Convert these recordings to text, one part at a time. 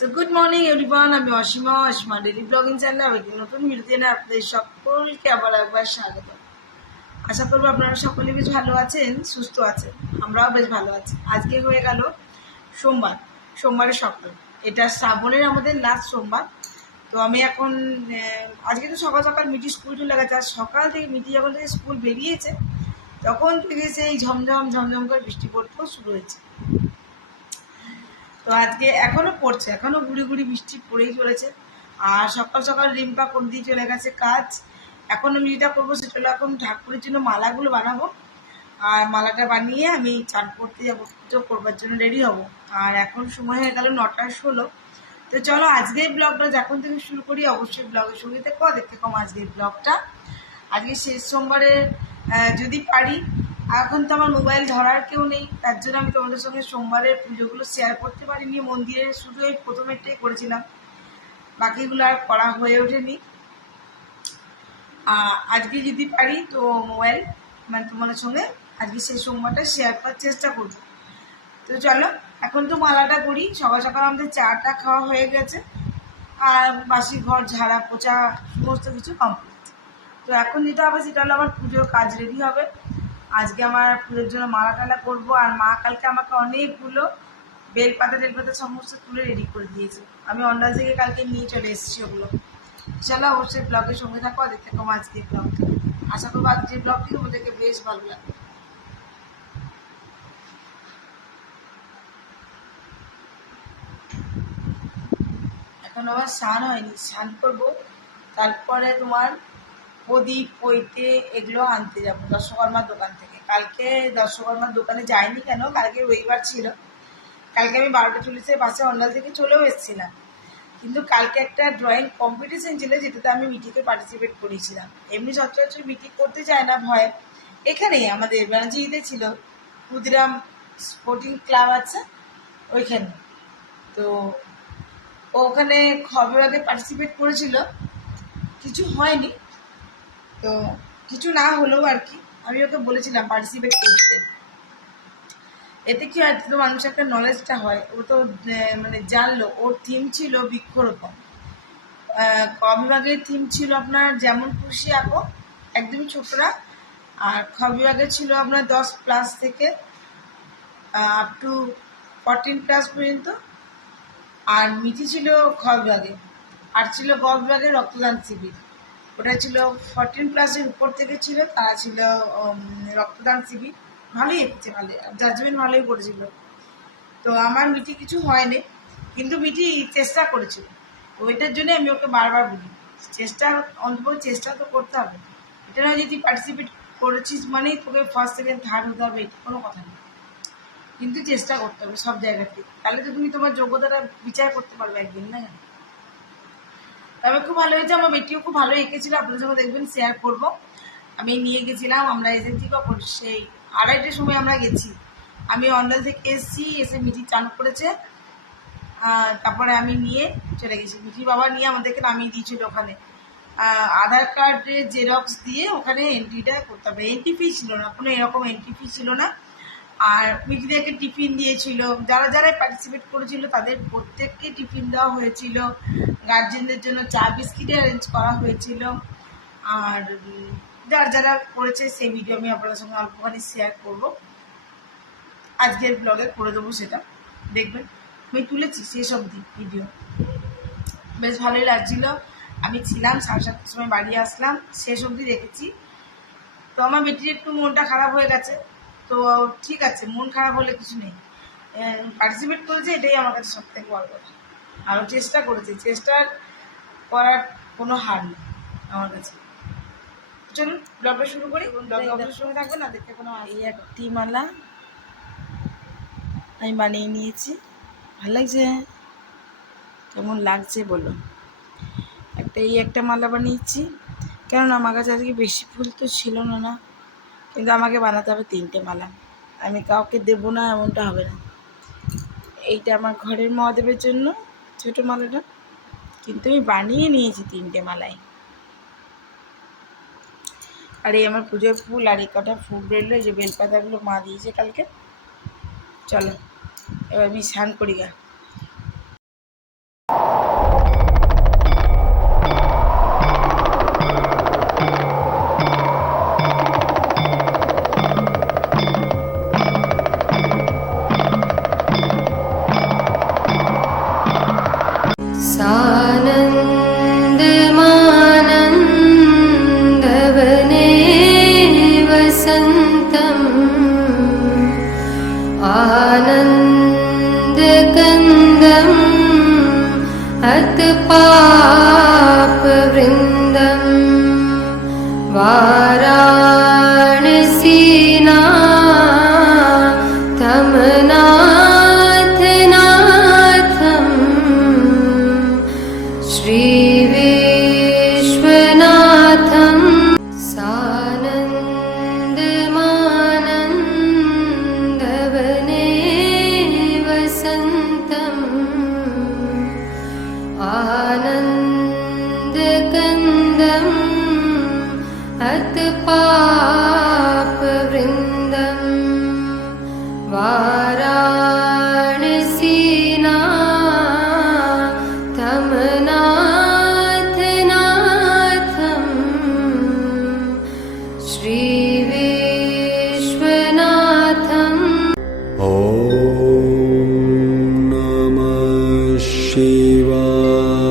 So good morning everyone, আমি Asima daily blogging চ্যানেলে একটি নতুন ভিডিওতে এনে আপনাদের সকলকে আবার একবার স্বাগত। আশা করবো আপনারা সকলে বেশ ভালো আছেন, সুস্থ আছেন, আমরাও বেশ ভালো আছি। আজকে হয়ে গেল সোমবারের সকাল। এটা শ্রাবণের আমাদের লাস্ট সোমবার। তো আমি এখন আজকে তো সকাল সকাল মিটি স্কুল চলে গেছে। আর সকাল থেকে মিটি যখন থেকে স্কুল বেরিয়েছে তখন থেকে সেই ঝমঝম করে বৃষ্টি পড়তেও শুরু হয়েছে। তো আজকে এখনো পড়ছে, এখনো গুড়ি গুড়ি বৃষ্টি পড়েই চলেছে। আর সকাল সকাল রিম্পা করে দিয়ে চলে গেছে কাজ। এখন আমি যেটা করবো সেটা হলো এখন ঠাকুরের জন্য মালাগুলো বানাবো। আর মালাটা বানিয়ে আমি চান করতে যাবো, পুজো করবার জন্য রেডি হব। আর এখন সময় হয়ে গেল 9:16। তো চলো আজকের ব্লগটা যখন থেকে শুরু করি, অবশ্যই ব্লগের সঙ্গে দেখো, দেখতে কম আজকের ব্লগটা। আজকে শেষ সোমবারে যদি পারি, এখন তো আমার মোবাইল ধরার কেউ নেই, তার জন্য আমি তোমাদের সঙ্গে সোমবারের পুজোগুলো শেয়ার করতে পারিনি। মন্দিরে শুধু ওই প্রথমেরটাই করেছিলাম, বাকিগুলো আর করা হয়ে ওঠেনি। আজকে যদি পারি তো মোবাইল মানে তোমাদের সঙ্গে আজকে সেই সোমবারটা শেয়ার করার চেষ্টা করব। তো চলো এখন তো মালাটা করি। সকাল সকাল আমাদের চাটা খাওয়া হয়ে গেছে, আর বাসি ঘর ঝাড়া পোছা সমস্ত কিছু কমপ্লিট। তো এখন যেটা হবে সেটা হলো আমার পুজোর কাজ রেডি হবে। আজকে আমার পুজোর জন্য মালা টালা করবো। আর মা কালকে আমাকে অনেকগুলো বেলপাতা সমস্ত তুলে রেডি করে দিয়েছে। আমি অন্ডাল থেকে কালকে নিয়ে চলে এসেছি ওগুলো। চলো অবশ্যই ব্লগের সঙ্গে থাকো, দেখতে থাকো আজকের ব্লগটা। আশা করবো আজকের ব্লগটি তোমাদেরকে বেশ ভালো লাগবে। এখন আবার স্নান হয়নি, স্নান করবো। তারপরে তোমার প্রদীপ পৈতে এগুলো আনতে যাবো দর্শকর্মার দোকান থেকে। কালকে দর্শকর্মার দোকানে যাইনি কেন, কালকে রবিবার ছিল। কালকে আমি 12:40 বাসে অন্ডাল থেকে চলেও এসেছিলাম। কিন্তু কালকে একটা ড্রয়িং কম্পিটিশন ছিল, যেটাতে আমি মিটিংয়ে পার্টিসিপেট করেছিলাম। এমনি সচরাচর মিটিং করতে চায় না ভয়। এখানেই আমাদের ব্যানার্জিতে ছিল, ক্ষুদিরাম স্পোর্টিং ক্লাব আছে ওইখানে। তো ওখানে খবর আগে পার্টিসিপেট করেছিল, কিছু হয়নি। তো কিছু না হলেও আর কি আমি ওকে বলেছিলাম পার্টিসিপেট করতে। এতে কি হয়, তো মানুষ একটা নলেজটা হয়। ও তো মানে জানলো। ওর থিম ছিল বৃক্ষরোপণ। ক বিভাগের থিম ছিল আপনার যেমন খুশি আঁকো, একদমই ছোটরা। আর খ বিভাগে ছিল আপনার 10+ থেকে আপ টু 14+ পর্যন্ত। আর মিটি ছিল খ বিভাগে। আর ছিল গ বিভাগে রক্তদান শিবির। ওটা ছিল 14+-এর উপর থেকে ছিল, তারা ছিল রক্তদান শিবির। ভালোই এসেছে, ভালোই জাজমেন্ট ভালোই করেছিল। তো আমার মিটি কিছু হয়নি, কিন্তু মিটি চেষ্টা করেছিল। তো এটার জন্য আমি ওকে বারবার বলি, চেষ্টা অন্তত চেষ্টা তো করতে হবে। এটা নয় যে তুই পার্টিসিপেট করেছিস মানেই তোকে ফার্স্ট সেকেন্ড থার্ড হতে হবে, এটা কোনো কথা নেই। কিন্তু চেষ্টা করতে হবে সব জায়গাতে, তাহলে তো তুমি তোমার যোগ্যতাটা বিচার করতে পারবে একদিন, না? তবে খুব ভালো হয়েছে, আমার বেটিও খুব ভালো এঁকেছিল। আপনাদের সঙ্গে দেখবেন শেয়ার করবো। আমি নিয়ে গেছিলাম, আমরা এজেন্সি কখন সেই 2:30টার সময় আমরা গেছি। আমি অন্ডাল থেকে এসেছি, এসে মিটি চান করেছে। তারপরে আমি নিয়ে চলে গেছি। মিঠির বাবা নিয়ে আমাদেরকে নামিয়ে দিয়েছিল ওখানে। আধার কার্ডের জেরক্স দিয়ে ওখানে এন্ট্রিটা করতে হবে। এন্ট্রি ফি ছিল না, কোনো এরকম এন্ট্রি ফি ছিল না। আর মিঠিদেরকে টিফিন দিয়েছিল, যারা যারা পার্টিসিপেট করেছিল তাদের প্রত্যেককে টিফিন দেওয়া হয়েছিল। গার্জেনদের জন্য চা বিস্কিটে অ্যারেঞ্জ করা হয়েছিল। আর যারা যারা করেছে সেই ভিডিও আমি আপনাদের সঙ্গে অল্পখানি শেয়ার করবো, আজকের ব্লগে করে দেবো, সেটা দেখবেন। আমি তুলেছি সেসব ভিডিও, বেশ ভালোই লাগছিল। আমি ছিলাম 7:30টার সময় বাড়ি আসলাম, শেষ অবধি দেখেছি। তো আমার বেটির একটু মনটা খারাপ হয়ে গেছে। তো ঠিক আছে, মন খারাপ হলে কিছু নেই, পার্টিসিপেট করেছে, এটাই আমার কাছে সব থেকে বড় কথা। আরও চেষ্টা করেছে, চেষ্টা করার কোনো হার নেই আমার কাছে। চলুন ব্লগটা শুরু করি। ব্লগে অবশ্যই সঙ্গে থাকবে না, দেখতে কোনো। এই একটি মালা আমি বানিয়ে নিয়েছি। ভালো লাগছে? কেমন লাগছে বলো। একটা মালা বানিয়েছি, কেননা আমার কাছে আজকে বেশি ফুল তো ছিল না। কিন্তু আমাকে বানাতে হবে 3টে মালা। আমি কাউকে দেবো না এমনটা হবে না। এইটা আমার ঘরের মহাদেবের জন্য ছোটো মালাটা, কিন্তু আমি বানিয়ে নিয়েছি 3টে মালাই। আর এই আমার পুজোর ফুল, আর এই কটা ফুল রইলো, এই যে বেলপাতাগুলো মা দিয়েছে কালকে। চলো এবার আমি স্নান করি গা। आनन्दकन्दम् अतपापवृन्दं वाराणसीनाथनाथनाथम् श्रीविश्वनाथं सानन्दमानन्दवने वसन्तम् आनन्दकन्दम् अतपापवृन्दं वाराणसीनाथनाथनाथम् श्रीविश्वनाथम् ॐ नमः शिवाय।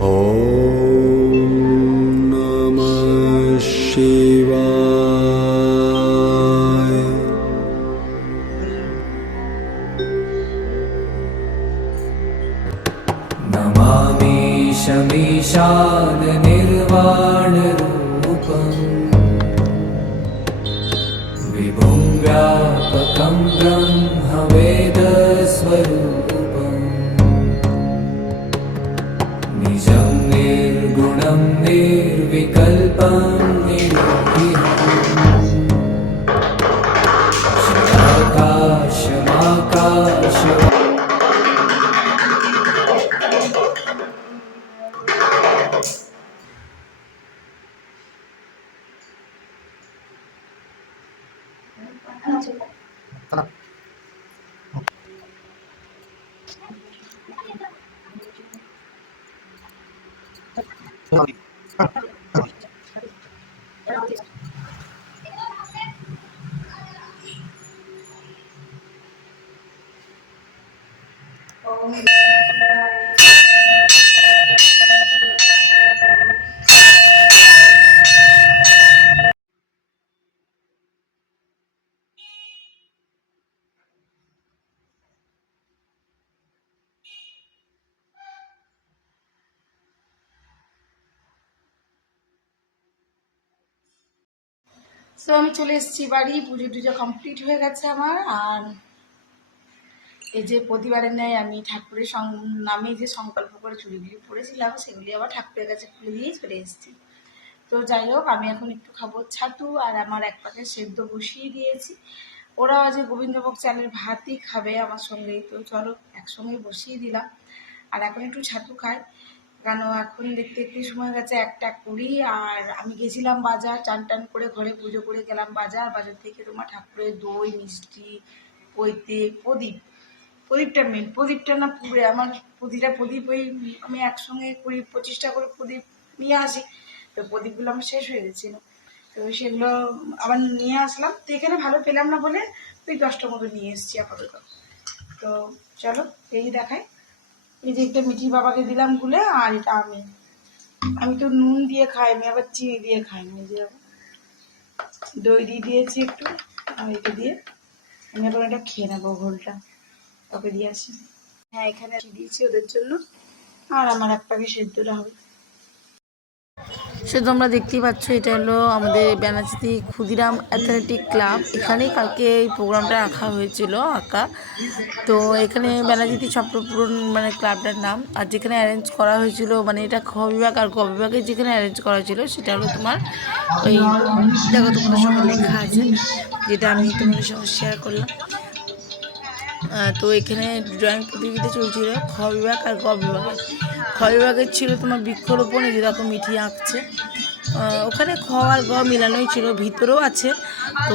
ॐ नमः शिवाय। नमामि शमीशाननिर्वाणरूपम् विभुं व्यापकं ब्रह्मवेदस्वरूपम् निजं निर्गुणं निर्विकल्पं निरतिहम् शताकाशमाकाश তো আমি চলে এসেছি বাড়ি, পুজো টুজো কমপ্লিট হয়ে গেছে আমার। আর এই যে প্রতিবারের ন্যায় আমি ঠাকুরের নামে যে সংকল্প করে চুড়িগুলি পরেছিলাম সেগুলি আবার ঠাকুরের কাছে খুলে দিয়ে চলে এসেছি। তো যাই হোক, আমি এখন একটু খাবো ছাতু, আর আমার এক পাকে সেদ্ধ বসিয়ে দিয়েছি। ওরা আজ গোবিন্দভোগ চালের ভাতই খাবে আমার সঙ্গেই, তো চলো একসঙ্গেই বসিয়ে দিলাম। আর এখন একটু ছাতু খাই, কেন এখন দেখতে দেখতে সময় গেছে 1:20। আর আমি গেছিলাম বাজার, চান টান করে ঘরে পুজো করে গেলাম বাজার থেকে তোমার ঠাকুরের দই মিষ্টি পৈতে প্রদীপটা মেন, প্রদীপটা না পুড়ে আমার প্রতিটা প্রদীপ ওই আমি একসঙ্গে 20-25টা করে প্রদীপ নিয়ে আসি, তো প্রদীপগুলো আমার শেষ হয়ে গেছিলো, তো সেগুলো আবার নিয়ে আসলাম। তো এখানে ভালো পেলাম না বলে ওই 10টা মতো নিয়ে এসেছি আপাতত। তো চলো এই দেখাই, এই যে একটা মিঠি বাবাকে দিলাম গুলে, আর এটা আমি তো নুন দিয়ে খাই, আমি আবার চিনি দিয়ে খাই না, যে দই দিয়ে দিয়েছি একটু, আর এটা দিয়ে আমি এখন এটা খেয়ে নেবো ঘোলটা, ওকে দিয়ে আসি। হ্যাঁ এখানে দিয়েছি ওদের জন্য, আর আমার এক পাকে সেদ্ধটা হবে। সে তোমরা দেখতেই পাচ্ছ, এটা হলো আমাদের ব্যানাচিতি ক্ষুদিরাম অ্যাথলেটিক ক্লাব। এখানেই কালকে এই প্রোগ্রামটা রাখা হয়েছিল আঁকা। তো এখানে ব্যানাচিতি ছত্রপূরণ মানে ক্লাবটার নাম। আর যেখানে অ্যারেঞ্জ করা হয়েছিল, মানে এটা খ বিভাগ আর গ বিভাগে যেখানে অ্যারেঞ্জ করা হয়েছিল সেটা হলো তোমার ওই দেখো তোমাদের সঙ্গে লেখা আছে, যেটা আমি তোমাদের সঙ্গে শেয়ার করলাম। তো এখানে ড্রয়িং প্রতিযোগিতা চলছিল খ বিভাগ আর গ বিভাগে। খ বিভাগের ছিল তোমার বৃক্ষরোপণ, এই যেরকম মিঠি আঁকছে। ওখানে খ আর গ মিলানোই ছিল, ভিতরেও আছে, তো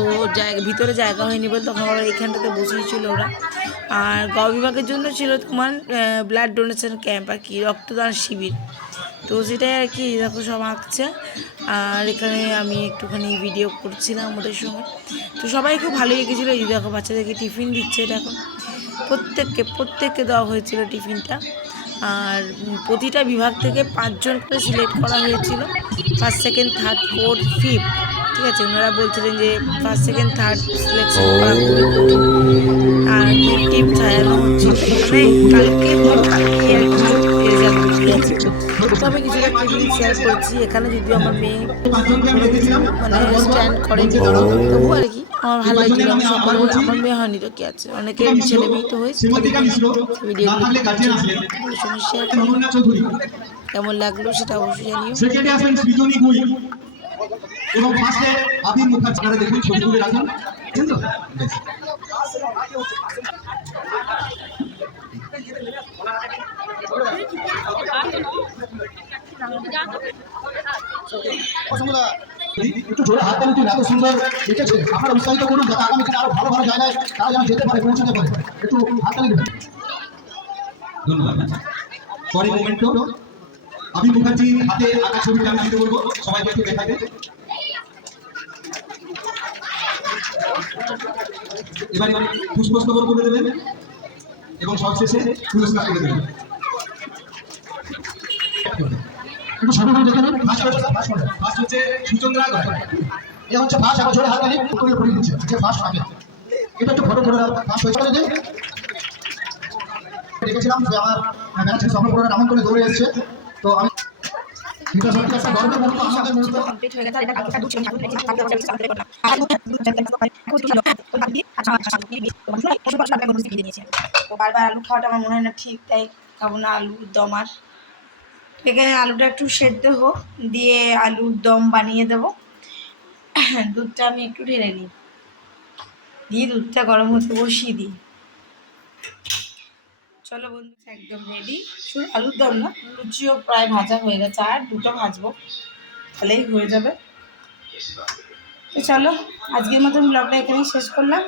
ভিতরে জায়গা হয়নি বলে তখন ওরা এখানটাতে বসিয়েছিল ওরা। আর গ বিভাগের জন্য ছিল তোমার ব্লাড ডোনেশন ক্যাম্প আর কি, রক্তদান শিবির। তো সেটাই আর কি দেখো সব আঁকছে। আর এখানে আমি একটুখানি ভিডিও করছিলাম ওদের সঙ্গে। তো সবাই খুব ভালোই এঁকেছিলো। এই দেখো বাচ্চাদেরকে টিফিন দিচ্ছে, এটা এখন প্রত্যেককে দেওয়া হয়েছিল টিফিনটা। আর প্রতিটা বিভাগ থেকে 5 জন করে সিলেক্ট করা হয়েছিল, first second third fourth fifth, ঠিক আছে। ওনারা বলছিলেন যে ফার্স্ট সেকেন্ড থার্ড সিলেকশন করা খুবই কঠিন, আর গিফট টিপ ছায়ানো হচ্ছিল, মানে কালকে আর কি রেজাল্ট বেরিয়ে গেছে। তো আমি কিছুটা ক্লিপ শেয়ার করেছি এখানে, যদিও আমার মেয়ে কোনো কিছু মানে স্ট্যান্ড করেনি, তবু আর কি আমার ভালো লাগছিল। আমি সকলের, আমার মেয়ে হয়নি তো কি আছে, অনেকের ছেলে মেয়ে তো হয়েছে, ভিডিওগুলো আপনাদের সঙ্গে শেয়ার করলাম। কেমন লাগলো সেটা অবশ্যই জানিও। সেকেন্ডে আসবেন সৃজনী গুই এবং ফার্স্টে আবির মুখার্জি। আপনারা দেখুন ছবিগুলো রাখুন, বুঝছেন তো? বেশ। একটু জোরে হাত তালি দিন, এত সুন্দর লিখেছে। আপনারা উৎসাহিত করুন যাতে আগামী দিনে আরো ভালো ভালো জায়গায় তারা যেন যেতে পারে, পৌঁছাতে পারে। একটু হাত তালি দেবেন। ধন্যবাদ। পরে মোমেন্টো আবির মুখার্জি হাতে আঁকা ছবিটা আমি দিতে বলবো, সবাইকে একটু দেখাতে। এবারে পুষ্পস্তবক করে দেবেন এবং সবশেষে পুরস্কার করে দেবেন। একটু ছোট করে দেখে নিন। ফার্স্ট হচ্ছে সুচন্দ্রা গড়। এ হচ্ছে ফার্স্ট। আমার জোরে হাত তালি করে পড়িয়ে দিচ্ছে যে ফার্স্ট হবে। এটা একটু ফটো করে ফার্স্ট হয়েছে যে দেখেছিলাম যে আমার ম্যাচ সফলভাবে নাম করে দৌড়ে এসেছে। তো আমি এটা সত্যি একটা গর্বের মুহূর্ত, আমাদের মুহূর্ত। কমপ্লিট হয়ে গেছে, আর এটা কালকে দুটো ঠাকুর দেখেছি, কালকে আবার সামনে করলাম। আর তো বারবার আলু খাওয়াটা আমার মনে হয় না ঠিক, তাই খাবো না আলুর দম। আর এখানে আলুটা একটু সেদ্ধ হোক, দিয়ে আলুর দম বানিয়ে দেবো। দুধটা আমি একটু ঢেলে নিই, দিয়ে দুধটা গরম হতে বসিয়ে দিই। চলো বন্ধু, একদম রেডি। শুধু আলুর দম না, লুচিও প্রায় ভাজা হয়ে গেছে, আর দুটো ভাজবো, তাহলেই হয়ে যাবে। তো চলো, আজকের মতন ব্লগটা এখানেই শেষ করলাম।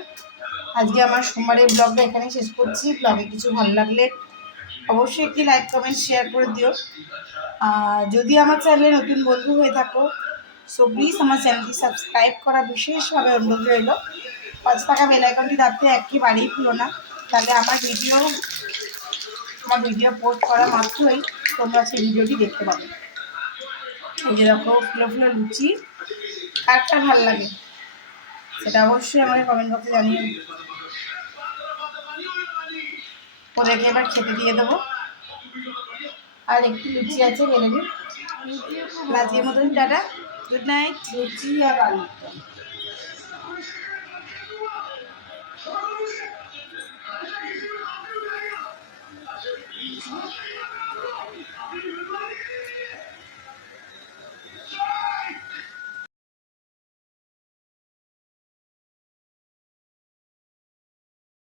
আজকে আমার সোমবারের ব্লগটা এখানেই শেষ করছি। ব্লগে কিছু ভালো লাগলে অবশ্যই একটি লাইক কমেন্ট শেয়ার করে দিও। আর যদি আমার চ্যানেলে নতুন বন্ধু হয়ে থাকো, সো প্লিজ আমার চ্যানেলটি সাবস্ক্রাইব করা বিশেষভাবে অনুরোধ রইল। পাশে থাকা বেল আইকনটি দাবতে একেবারেই ভুলো না, তাহলে আমার ভিডিও পোস্ট করা মাত্রই তোমরা সেই ভিডিওটি দেখতে পাবে। এই যে দেখো ফুলো ফুলো লুচি, কারটা ভালো লাগে সেটা অবশ্যই আমাকে কমেন্ট বক্সে জানিয়ে। ওদেরকে এবার খেতে দিয়ে দেবো। আর একটু লুচি আছে, বেলে দিন। আজকের মতন টাটা, গুড নাইট। লুচি আর আলু।